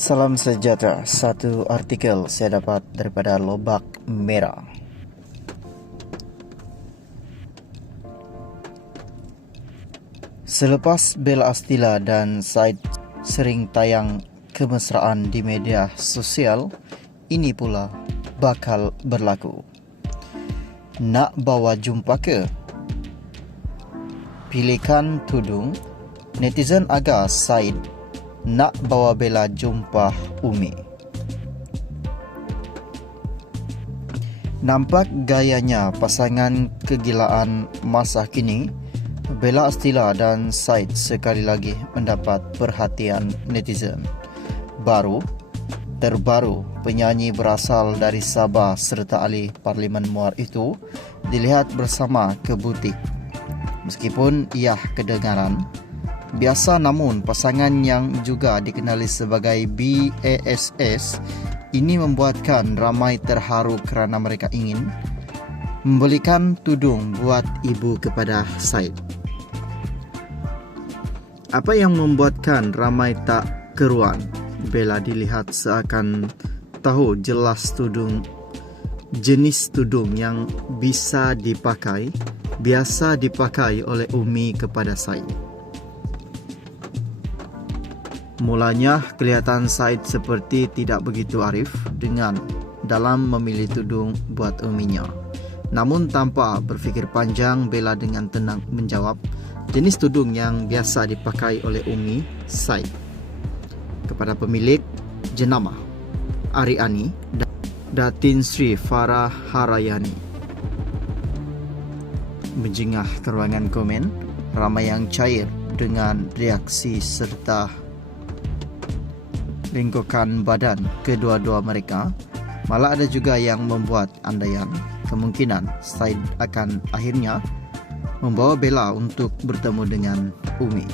Salam sejahtera. Satu artikel saya dapat daripada Lobak Merah. Selepas Bella Astila dan Said sering tayang kemesraan di media sosial, ini pula bakal berlaku. Nak bawa jumpa ke? Pilihkan tudung, netizen agak Said nak bawa Bella jumpa Umi. Nampak gayanya pasangan kegilaan masa kini, Bella Astila dan Said sekali lagi mendapat perhatian netizen. Baru, terbaru penyanyi berasal dari Sabah serta ahli Parlimen Muar itu dilihat bersama ke butik. Meskipun ia kedengaran, biasa namun pasangan yang juga dikenali sebagai BASS ini membuatkan ramai terharu kerana mereka ingin membelikan tudung buat ibu kepada Said. Apa yang membuatkan ramai tak keruan bila dilihat seakan tahu jelas tudung jenis tudung yang bisa dipakai biasa dipakai oleh Umi kepada Said. Mulanya kelihatan Said seperti tidak begitu arif dengan dalam memilih tudung buat uminya. Namun tanpa berfikir panjang, Bella dengan tenang menjawab jenis tudung yang biasa dipakai oleh Umi Said. Kepada pemilik jenama Ariani Datin Sri Farah Harayani. Menjengah ke ruangan komen, ramai yang cair dengan reaksi serta lingkukan badan kedua-dua mereka, malah ada juga yang membuat andaian kemungkinan Said akan akhirnya membawa Bella untuk bertemu dengan Umi.